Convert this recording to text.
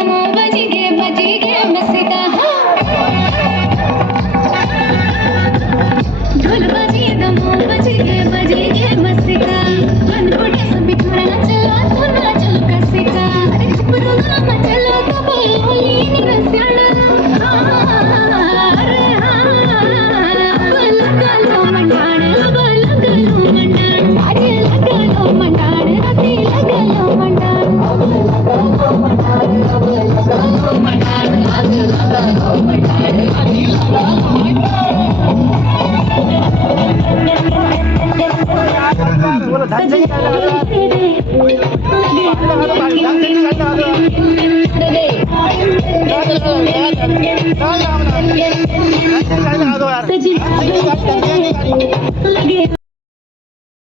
दमो बजी गे मस्ता ढोल बजी दमो बजी गे मस्ता मन कोटे सब बिछोड़ा चलो तो नाचो कसिका अरे चिपरो नाम चलो तो बोली नी रस्याना अरे लगलो मंडाण आजे लगलो मंडाण राती लगलो मंडाण लगे